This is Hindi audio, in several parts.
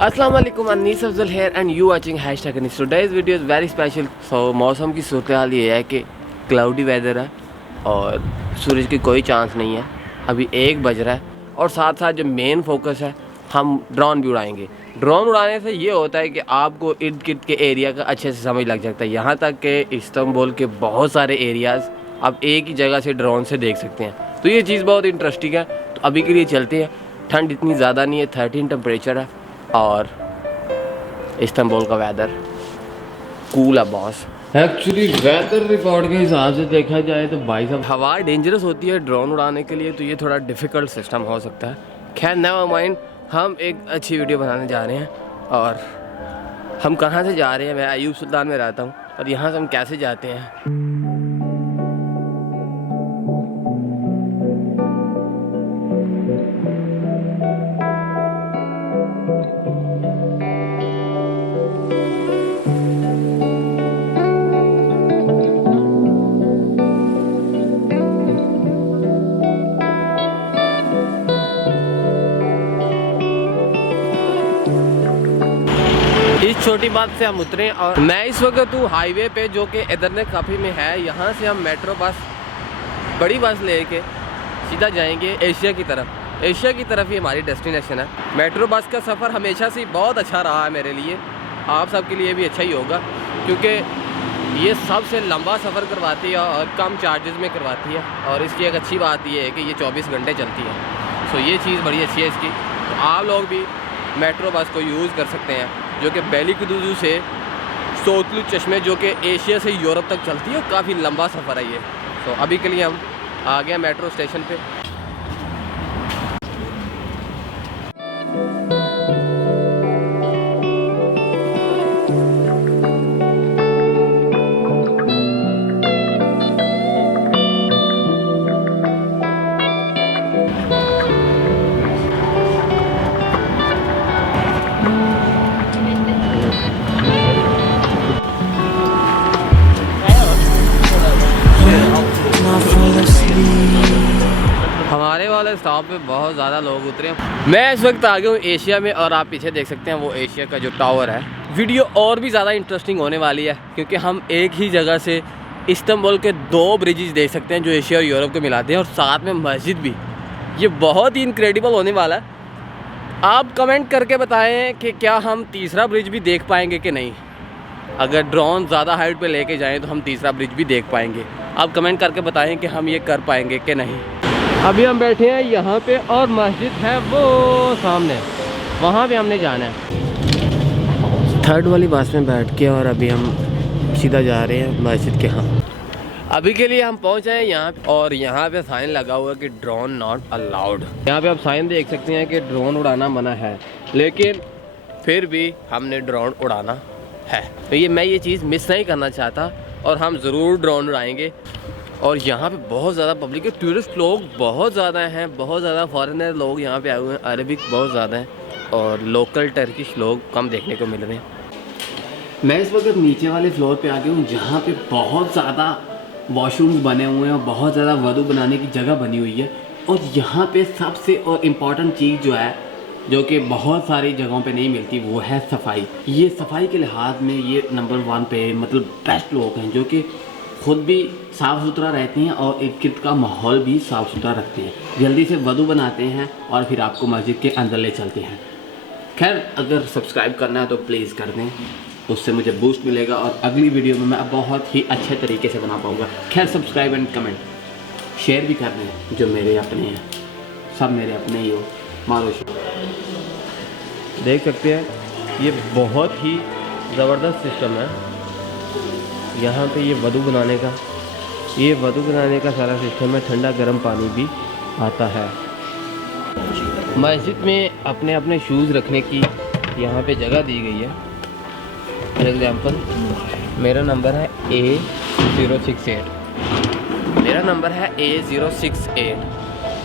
अस्सलाम वालेकुम, Anis Afzal here and you watching hashtag Anis. Today's video is very special. मौसम की सूरत हाल ये है कि क्लाउडी वेदर है और सूरज की कोई चांस नहीं है। अभी 1 बज रहा है और साथ साथ जो मेन फोकस है, हम ड्रोन भी उड़ाएंगे। ड्रोन उड़ाने से ये होता है कि आपको इर्द गिर्द के एरिया का अच्छे से समझ लग जाता है। यहाँ तक कि इस्तांबुल के बहुत सारे एरियाज़ आप एक ही जगह से ड्रोन से देख सकते हैं, तो ये चीज़ बहुत इंटरेस्टिंग है। तो अभी के लिए चलते हैं। ठंड इतनी ज़्यादा नहीं है, 13 टेम्परेचर है और इस्तांबुल का वेदर कूल है बॉस। एक्चुअली वेदर रिपोर्ट के हिसाब से देखा जाए तो भाई साहब हवा डेंजरस होती है ड्रोन उड़ाने के लिए, तो ये थोड़ा डिफ़िकल्ट सिस्टम हो सकता है। खैर नेवर माइंड, हम एक अच्छी वीडियो बनाने जा रहे हैं। और हम कहाँ से जा रहे हैं? मैं अयूब सुल्तान में रहता हूँ और यहाँ से हम कैसे जाते हैं? इस छोटी बात से हम उतरे और मैं इस वक्त हूँ हाईवे पे, जो कि इधर काफ़ी में है। यहाँ से हम मेट्रो बस, बड़ी बस लेके सीधा जाएंगे एशिया की तरफ। एशिया की तरफ ही हमारी डेस्टिनेशन है। मेट्रो बस का सफ़र हमेशा से बहुत अच्छा रहा है मेरे लिए, आप सबके लिए भी अच्छा ही होगा, क्योंकि ये सबसे लंबा सफ़र करवाती है और कम चार्जेस में करवाती है। और इसकी एक अच्छी बात ये है कि ये 24 घंटे चलती है, सो ये चीज़ बड़ी अच्छी है इसकी। तो आप लोग भी मेट्रो बस को यूज़ कर सकते हैं, जो कि बेलिकुदुज़ु से सोतलू चश्मे, जो कि एशिया से यूरोप तक चलती है। काफ़ी लंबा सफ़र है ये। तो अभी के लिए हम आ गए मेट्रो स्टेशन पे। हमारे वाले स्टॉप पे बहुत ज़्यादा लोग उतरे। मैं इस वक्त आ गया हूँ एशिया में और आप पीछे देख सकते हैं वो एशिया का जो टावर है। वीडियो और भी ज़्यादा इंटरेस्टिंग होने वाली है, क्योंकि हम एक ही जगह से इस्तांबुल के 2 ब्रिजेस देख सकते हैं जो एशिया और यूरोप को मिलाते हैं, और साथ में मस्जिद भी। ये बहुत ही इनक्रेडिबल होने वाला है। आप कमेंट करके बताएँ कि क्या हम तीसरा ब्रिज भी देख पाएँगे कि नहीं। अगर ड्रोन ज़्यादा हाइट पे लेके जाएं तो हम तीसरा ब्रिज भी देख पाएंगे। आप कमेंट करके बताएं कि हम ये कर पाएंगे कि नहीं। अभी हम बैठे हैं यहाँ पे और मस्जिद है वो सामने, वहाँ पे हमने जाना है। 3rd वाली बस में बैठ के और अभी हम सीधा जा रहे हैं मस्जिद के यहाँ। अभी के लिए हम पहुँच आए यहाँ पे, और यहाँ पे साइन लगा हुआ है कि ड्रोन नॉट अलाउड। यहाँ पे आप साइन देख सकते हैं कि ड्रोन उड़ाना मना है, लेकिन फिर भी हमने ड्रोन उड़ाना है। तो मैं ये चीज़ मिस नहीं करना चाहता और हम ज़रूर ड्रोन उड़ाएंगे। और यहाँ पे बहुत ज़्यादा पब्लिक है, टूरिस्ट लोग बहुत ज़्यादा हैं, बहुत ज़्यादा फॉरेनर लोग यहाँ पे आए हुए हैं, अरबिक बहुत ज़्यादा हैं और लोकल टर्किश लोग कम देखने को मिल रहे हैं। मैं इस वक्त नीचे वाले फ्लोर पे आ गया हूँ, जहाँ पे बहुत ज़्यादा वॉशरूम्स बने हुए हैं और बहुत ज़्यादा वज़ू बनाने की जगह बनी हुई है। और यहाँ पे सबसे और इम्पॉर्टेंट चीज़ जो है, जो कि बहुत सारी जगहों पे नहीं मिलती, वो है सफाई। ये सफाई के लिहाज में ये नंबर 1 पे मतलब बेस्ट लोग हैं, जो कि खुद भी साफ़ सुथरा रहते हैं और इर्द गिर्द का माहौल भी साफ़ सुथरा रखते हैं। जल्दी से वज़ू बनाते हैं और फिर आपको मस्जिद के अंदर ले चलते हैं। खैर, अगर सब्सक्राइब करना है तो प्लीज़ कर दें, उससे मुझे बूस्ट मिलेगा और अगली वीडियो में मैं बहुत ही अच्छे तरीके से बना पाऊँगा। खैर, सब्सक्राइब एंड कमेंट शेयर भी कर दें, जो मेरे अपने हैं, सब मेरे अपने ही हो। मारो देख सकते हैं ये बहुत ही ज़बरदस्त सिस्टम है। यहाँ पे ये वज़ू बनाने का सारा सिस्टम है। ठंडा गर्म पानी भी आता है। मस्जिद में अपने अपने शूज़ रखने की यहाँ पे जगह दी गई है। फॉर एग्ज़ाम्पल मेरा नंबर है A068,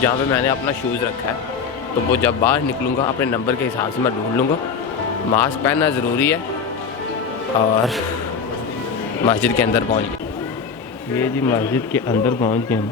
जहाँ पे मैंने अपना शूज़ रखा है। तो वो जब बाहर निकलूँगा अपने नंबर के हिसाब से मैं ढूंढ लूँगा। मास्क पहनना ज़रूरी है। और मस्जिद के अंदर पहुँच गए। ये जी मस्जिद के अंदर पहुँच गए हम।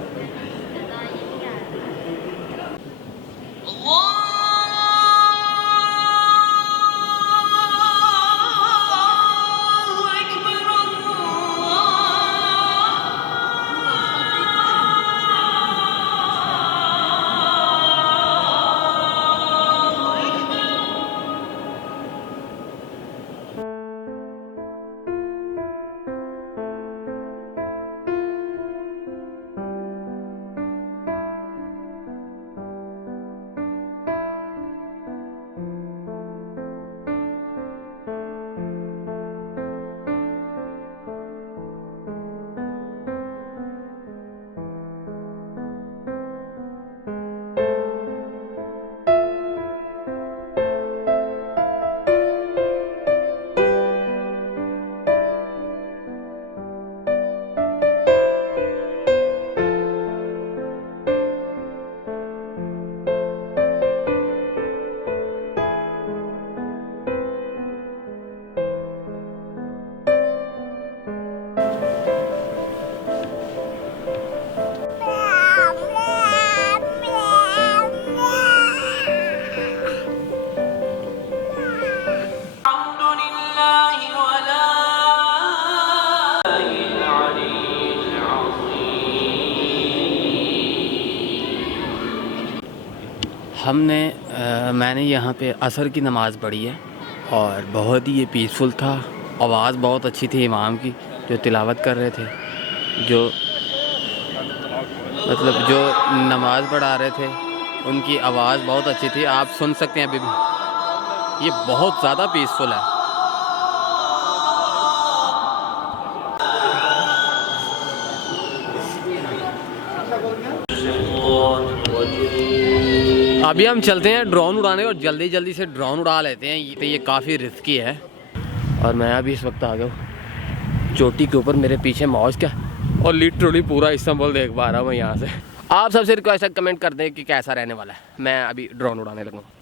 मैंने यहाँ पे असर की नमाज़ पढ़ी है और बहुत ही ये पीसफुल था। आवाज़ बहुत अच्छी थी इमाम की जो तिलावत कर रहे थे, जो मतलब जो नमाज़ पढ़ा रहे थे उनकी आवाज़ बहुत अच्छी थी। आप सुन सकते हैं अभी भी, ये बहुत ज़्यादा पीसफुल है। अभी हम चलते हैं ड्रोन उड़ाने और जल्दी जल्दी से ड्रोन उड़ा लेते हैं। ये काफ़ी रिस्की है। और मैं अभी इस वक्त आ गया हूँ चोटी के ऊपर, मेरे पीछे मौज क्या, और लिटरली पूरा इस्तांबुल देख पा रहा हूँ मैं यहाँ से। आप सबसे रिक्वेस्ट है कमेंट कर दें कि कैसा रहने वाला है। मैं अभी ड्रोन उड़ाने लगूँगा।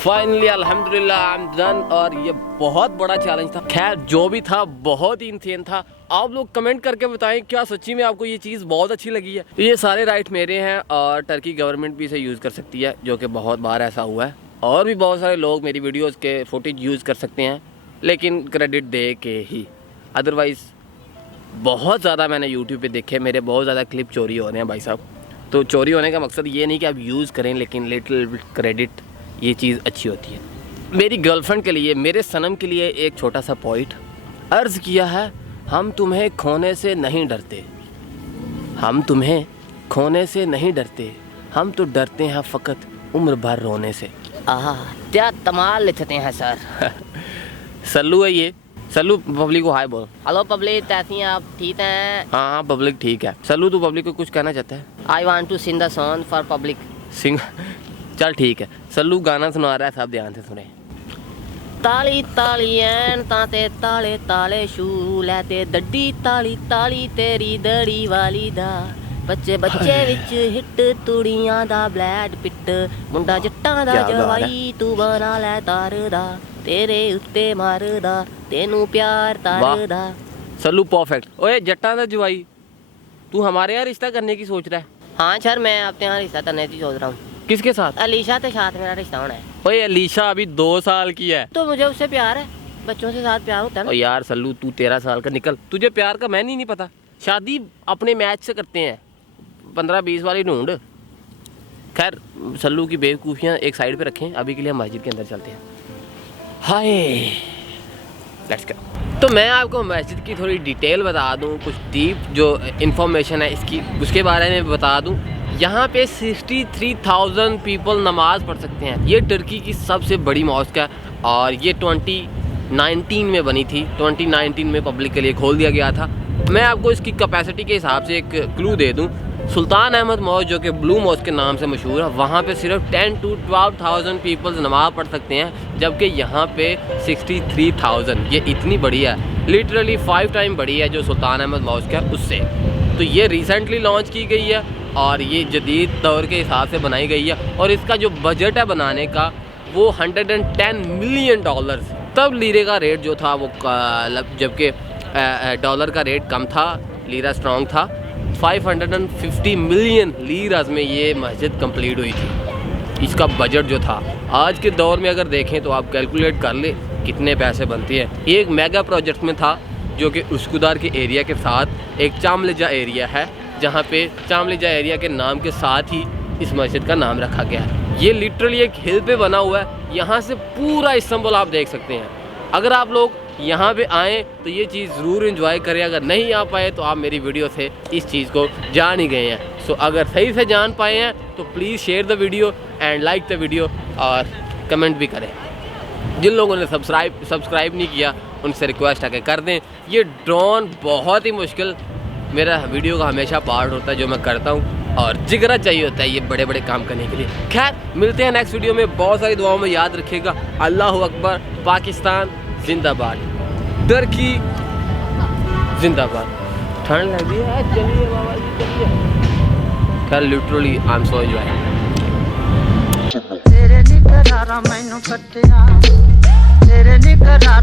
फाइनली अल्हम्दुलिल्लाह आई एम डन। और ये बहुत बड़ा चैलेंज था। खैर जो भी था बहुत ही इंसेन था। आप लोग कमेंट करके बताएं क्या सच्ची में आपको ये चीज़ बहुत अच्छी लगी है। ये सारे राइट मेरे हैं और टर्की गवर्नमेंट भी इसे यूज़ कर सकती है, जो कि बहुत बार ऐसा हुआ है। और भी बहुत सारे लोग मेरी वीडियोज़ के फुटेज यूज़ कर सकते हैं, लेकिन क्रेडिट दे के ही। अदरवाइज़ बहुत ज़्यादा मैंने यूट्यूब पे देखे, मेरे बहुत ज़्यादा क्लिप चोरी हो रहे हैं भाई साहब। तो चोरी होने का मकसद ये नहीं कि आप यूज़ करें, लेकिन लिटिल बिट क्रेडिट ये चीज़ अच्छी होती है। मेरी गर्लफ्रेंड के लिए, मेरे सनम के लिए एक छोटा सा पॉइंट अर्ज़ किया है, हम तुम्हें खोने से नहीं डरते, हम तुम्हें खोने से नहीं डरते, हम तो डरते हैं फ़कत उम्र भर रोने से। क्या तमाल लिखते हैं सर। सल्लू है ये। सल्लू पब्लिक को हाय बोल। हेलो पब्लिक, कैसी हैं आप? ठीक हैं? हाँ पब्लिक ठीक है। सल्लू तू पब्लिक को कुछ कहना चाहता है? I want to sing the song for public. Sing चल ठीक है। सल्लू गाना सुना रहा है, सब ध्यान से सुने। ताली ताली एन ताते ताले ताले शू लेते दड्डी ताली ताली तेरी दड़ी वाली दा बच्चे बच्चे विच हिट तुड़ियां दा ब्लैड पिट मुंडा जट्टां दा जवाई तू बना ले तार दा तेरे उत्ते मारदा तेनू प्यार तार दा। सल्लू परफेक्ट। ओए जट्टां दा जवाई, तू हमारे यहाँ रिश्ता करने की सोच रहा है? हाँ सर, मैं अपने यहाँ रिश्ता करने की सोच रहा हूँ। किसके साथ? अलीशा के साथ मेरा रिश्ता होना है। ओए अलीशा अभी 2 साल की है। तो मुझे उससे प्यार है, बच्चों से साथ प्यार होता है ना। ओ यार सल्लू तू 13 साल का निकल, तुझे प्यार का मैं नहीं पता। शादी अपने मैच से करते हैं, 15-20 वाली ढूंढ। खैर सल्लू की बेवकूफ़ियाँ एक साइड पे रखें, अभी के लिए हम मस्जिद के अंदर चलते हैं। हाय लेट्स गो। तो मैं आपको मस्जिद की थोड़ी डिटेल बता दूं, कुछ डीप जो इन्फॉर्मेशन है इसकी उसके बारे में बता दूं। यहाँ पे 63,000 पीपल नमाज़ पढ़ सकते हैं। ये टर्की की सबसे बड़ी मॉस्क है और ये 2019 में बनी थी। 2019 में पब्लिक के लिए खोल दिया गया था। मैं आपको इसकी कैपेसिटी के हिसाब से एक क्लू दे दूं। सुल्तान अहमद मॉस्क जो कि ब्लू मॉस्क के नाम से मशहूर है, वहाँ पे सिर्फ 10 to 12,000 पीपल्स नमाज़ पढ़ सकते हैं, जबकि यहाँ पे 63,000। ये इतनी बड़ी है, लिटरली 5 टाइम बड़ी है जो सुल्तान अहमद मॉस्क है उससे। तो ये रिसेंटली लॉन्च की गई है और ये जदीद दौर के हिसाब से बनाई गई है, और इसका जो बजट है बनाने का वो $110 मिलियन। तब लीरे का रेट जो था वो जबकि डॉलर का रेट कम था, लीरा स्ट्रॉन्ग था, 550 मिलियन लीरास में ये मस्जिद कंप्लीट हुई थी। इसका बजट जो था आज के दौर में अगर देखें तो आप कैलकुलेट कर ले कितने पैसे बनते हैं। एक मेगा प्रोजेक्ट में था जो कि उस्कुदार के एरिया के साथ एक चामलिजा एरिया है, जहाँ पे चामलिजा एरिया के नाम के साथ ही इस मस्जिद का नाम रखा गया है। ये लिटरली एक हिल पे बना हुआ है, यहाँ से पूरा इस्तांबुल आप देख सकते हैं। अगर आप लोग यहाँ पे आएँ तो ये चीज़ ज़रूर एंजॉय करें। अगर नहीं आ पाए तो आप मेरी वीडियो से इस चीज़ को जान ही गए हैं। सो अगर सही से जान पाए हैं तो please share the video and like the video और कमेंट भी करें। जिन लोगों ने सब्सक्राइब नहीं किया उनसे रिक्वेस्ट है कि कर दें। ये ड्रोन बहुत ही मुश्किल मेरा वीडियो का हमेशा पार्ट होता है जो मैं करता हूँ, और जिगरा चाहिए होता है ये बड़े बड़े काम करने के लिए। खैर मिलते हैं नेक्स्ट वीडियो में, बहुत सारी दुआओं में याद रखिएगा। अल्लाह अकबर, पाकिस्तान जिंदाबाद, टर्की जिंदाबाद। ठंड लगी है, चलिए बाबा जी चलिए। खैर literally I am so enjoying. तेरे निकरारा मैनू कट्टिया, तेरे निकरारा